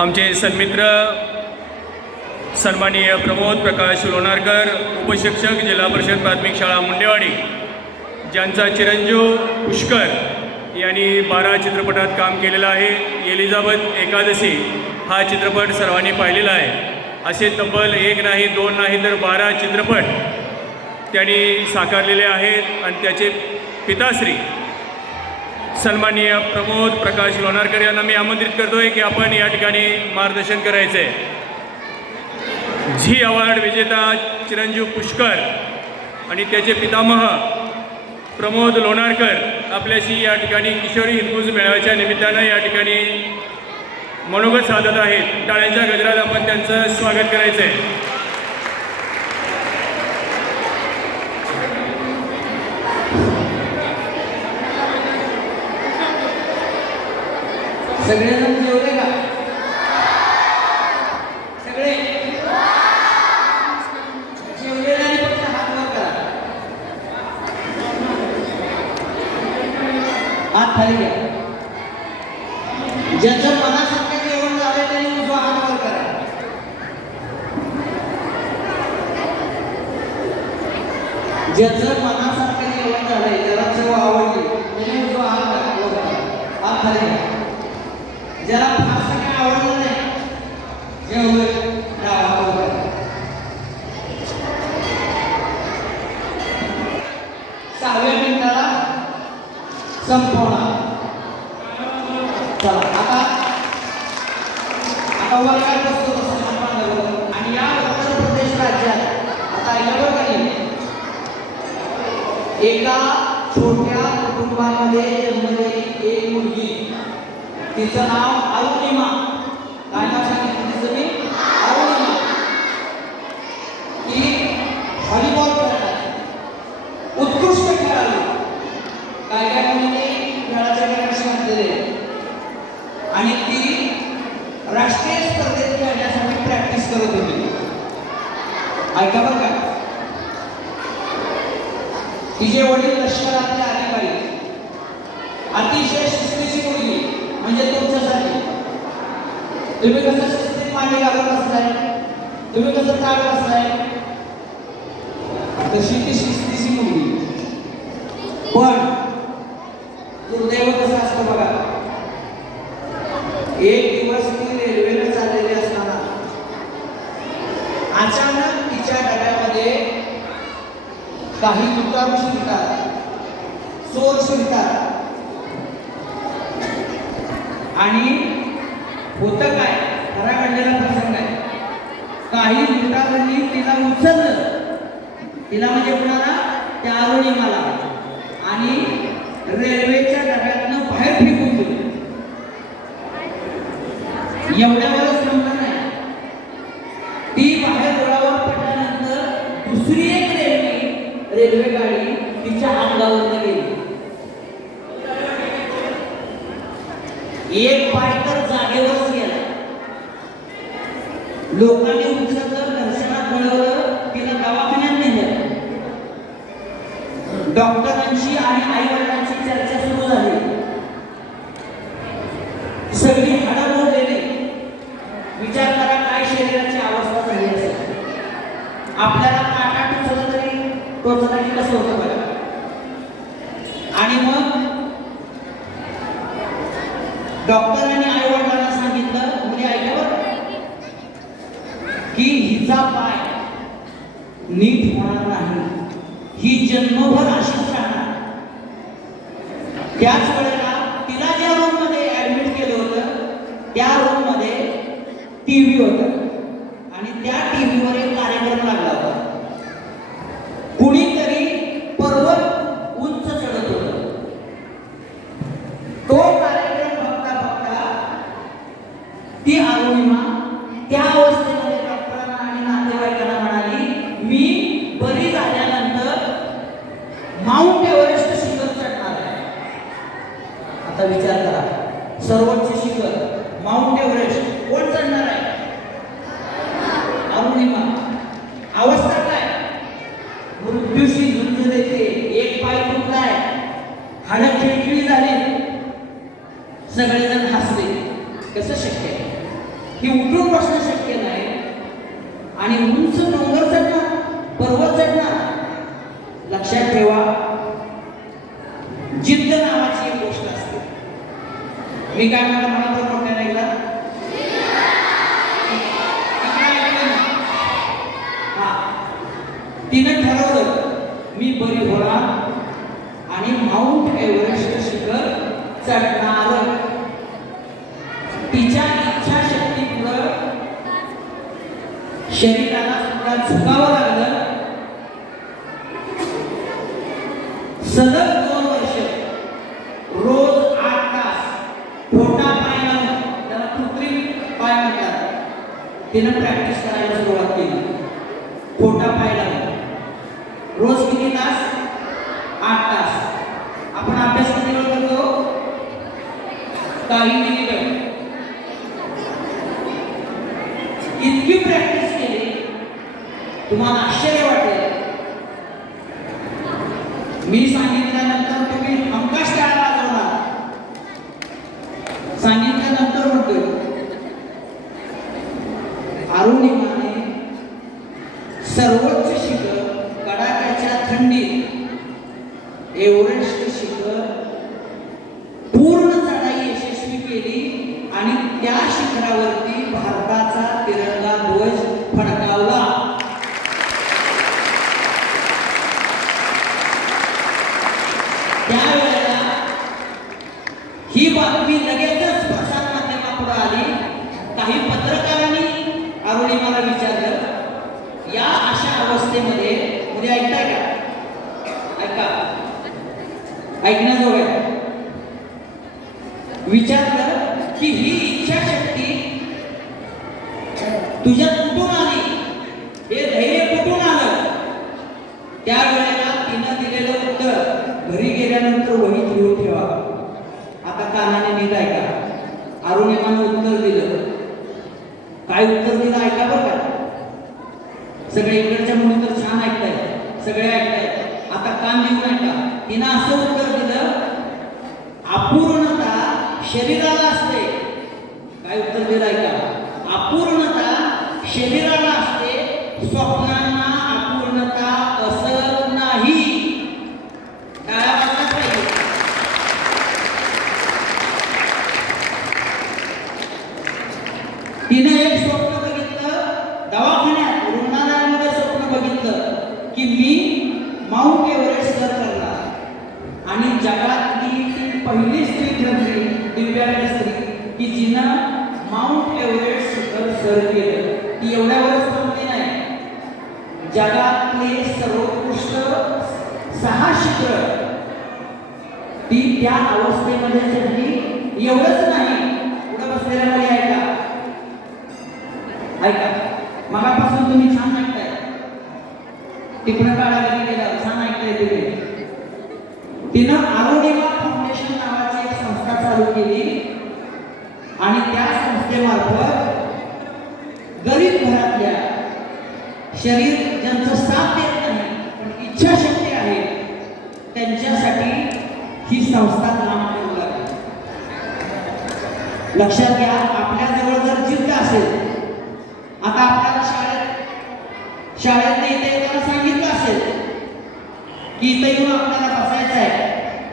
आमचे सन्मित्र सन्माननीय प्रमोद प्रकाश लोणारकर, उपशिक्षक, जिल्हा परिषद प्राथमिक शाळा मुंडेवाडी, ज्यांचा चिरंजीव पुष्कर यांनी 12 चित्रपटात काम केलेलं आहे. एलिझाबेथ एकादशी हा चित्रपट सर्वांनी पाहिलेला आहे. असे तब्बल 1 नाही 2 नाही तर 12 चित्रपट त्यांनी साकारलेले आहेत. आणि त्याचे पिताश्री सन्माननीय प्रमोद प्रकाश लोणारकर यांना मी आमंत्रित करतोय की आपण या ठिकाणी मार्गदर्शन करायचं आहे. झी अवॉर्ड विजेता चिरंजीव पुष्कर आणि त्याचे पितामह प्रमोद लोणारकर आपल्याशी या ठिकाणी किशोरी हितगुज मेळाव्याच्या निमित्तानं या ठिकाणी मनोगत साधत आहेत. टाळ्यांच्या गजरात आपण त्यांचं स्वागत करायचं आहे. सगळेजण जेवले का? सगळे जेवलेले आणि फक्त हात वर करा. हात खाली घ्या. ज्याचं मनासारखं जेवण झालं त्यांनी उजवा हात वर करा. ज्याचं मनासारखं जेवण झालंय, त्याला चव आवडली, त्याने उजवा हात वर करा. हात खाली घ्या. ज्याला फारसं काय आवडलं नाही, जेवण डावा हात वर करा. 6व्या मिनिटाला संपवणार. चला आता वर्गात बसतो आणि या उत्तर प्रदेश राज्यात आता यावर काही एका छोट्या कुटुंबामध्ये जन्मलेली एक मुलगी, तिचं नाव अरुणिमा. काय नाव सांगितलं तिचं मी? अरुणिमा. ती व्हॉलीबॉल खेळायची, उत्कृष्ट खेळाडू. काय काय मुलींनी खेळाच्या प्रकाश घातलेले आणि ती राष्ट्रीय स्पर्धेत खेळण्यासाठी प्रॅक्टिस करत होती. ऐका बरं का, तिचे वडील लष्करातले अधिकारी, अतिशय शिस्तीची मुलगी. म्हणजे तुमच्यासाठी तुम्ही कसं शिस्तीत मांडी घालत असताय, तुम्ही कसं ताट असताय, तशी ती शिस्तीची मुलगी. पण दुर्दैव कसं असतं बघा, एक दिवस ती रेल्वेने चाललेली असताना अचानक तिच्या डब्यामध्ये काही लुटारू शिरतात, चोर शिरतात. आणि होतं काय, खरा घडलेला प्रसंग आहे. काही लुटारांनी तिला उचललं, तिला म्हणजे कुणाला, त्या अरुणिमाला, आणि रेल्वेच्या डब्यातनं बाहेर फेकून दिलं. एवढ्यावरच थांबलं नाही, ती बाहेर डोळ्यावर पडल्यानंतर दुसरी एक रेल्वे गाडी तिच्या अंगावर गेली. एक पाय तर जागेवरच गेला. लोकांनी उचललं, दर्शनात बोलवलं, तिला दवाखान्यात नेलं. डॉक्टरांची आणि आई वडिलांची चर्चा सुरू झाली. सगळी हाडं मोडलेली. विचार करा काय शरीराची अवस्था झाली असेल. आपल्याला काटा टोचला तरी टोचला की कसं होतं बघा. आणि मग डॉक्टरांनी आई वडिलांना सांगितलं, म्हणजे ऐकलं की हिचा पाय नीट होणार नाही, ही जन्मभर अशीच राहणार. त्याच वेळेला तिला ज्या रूम मध्ये ऍडमिट केलं होतं, त्या रूम मध्ये टीव्ही होता आणि त्या टीव्हीवर एक कार्यक्रम लागला होता. कुणीतरी पर्वत उंच चढत होतं. तो कार्यक्रम बघता बघता ती अरुणिमा त्या अवस्थेमध्ये डॉक्टरांना आणि नातेवाईकांना म्हणाली, मी बरी झाल्यानंतर माउंट एव्हरेस्ट शिखर चढणार आहे. आता विचार करा, सर्वोच्च शिखर माउंट एव्हरेस्ट कोण चढणार आहे? अरुणिमा. अवस्था काय, मृत्यूशी झुंज देते. एक पाय तुटलाय, हाडं खिळखिळी झाली, सगळेजण नसते कसं शक्य आहे? ही उठून बसणं शक्य नाही आणि उंच डोंगर चढणार, पर्वत चढणार. लक्षात ठेवा, जिद्द नावाची एक गोष्ट असते. मी काय म्हणतो मला मोठ्या नाही का? तिने ठरवलं मी बरी होणार आणि माउंट एव्हरेस्ट शिखर चढणार. तिच्या इच्छाशक्तीमुळे शरीराला सुद्धा झुकावं लागलं. सलग 2 वर्ष रोज 8 तास खोटा पाय लावून, त्याला कृत्रिम पाय म्हणतात, तिनं प्रॅक्टिस करायला सुरुवात केली. खोटा पाय लावून रोज किती तास? 8 तास. आपण अभ्यास किती वेळ करतो? काही मिनिटं. इतकी प्रॅक्टिस केली, तुम्हाला आश्चर्य वाटेल. मी सांगितल्यानंतर तुम्ही हमखास टाळा वाजवणार. सांगितल्यानंतर म्हणतो अरुणिमाने सर्वोच्च शिखर, कडाक्याच्या थंडीत एव्हरेस्ट शिखर पूर्ण चढाई यशस्वी केली आणि त्या शिखरावरती भारताचा तिरंगा ध्वज फडकावला. त्यावेळेला ही बातमी लगेचच प्रसार माध्यमापुढे आली. काही पत्रकारांनी अरुणिमाला विचारलं, या अशा अवस्थेमध्ये म्हणजे ऐकताय का? ऐका, ऐकण्याजोग आहे. विचारलं की ही इच्छाशक्ती तुझ्यात कुठून आली, हे धैर्य कुठून आलं? त्यावेळेला तिनं दिलेलं उत्तर घरी गेल्यानंतर वहीत लिहून ठेवा. आता कानाने नीट ऐका. अरुणिमानं उत्तर दिलं. काय उत्तर दिलं ऐका बरं का. सगळे इकडच्या मुली तर छान ऐकताय, सगळे ऐकताय. आता कान देऊन ऐका. तिनं असं उत्तर दिलं, अपूर्णता शरीराला असते. काय उत्तर दिलं ऐका. अपूर्णता शरीराला असते, स्वप्नांना अपूर्णता असत नाही. टाळ्या वाजल्या पाहिजे. तिनं एक स्वप्न बघितलं, दवाखान्यात रुग्णालयामध्ये स्वप्न बघितलं की मी माउंट एव्हरेस्ट सर करणार आणि जगातली ती पहिली स्त्री ठरली, दिव्यांग स्त्री, की जिनं माउंट एव्हरेस्ट शिखर सर केलं. ती एवढ्यावरच थांबली नाही. जगातले सर्वोत्कृष्ट 6 शिखर ती त्या अवस्थेमध्ये चढली. एवढंच नाही, पुढे बसलेल्या मुली ऐका, ऐका. मगापासून तुम्ही छान ऐकताय, तिकडं काढायला गेलं, छान ऐकताय तुम्ही. तिनं अरुणिमा फाउंडेशन नावाची एक संस्था चालू केली आणि त्या संस्थेमार्फत गरीब घरातल्या, शरीर ज्यांचं साथ देत नाही पण इच्छाशक्ती आहे, त्यांच्यासाठी ही संस्था काम करू लागली. लक्षात घ्या, आपल्याजवळ जर जिद्द असेल, आता आपल्याला शाळेत नाही येताना सांगितलं असेल की इथं येऊन आपल्याला बसायचं आहे,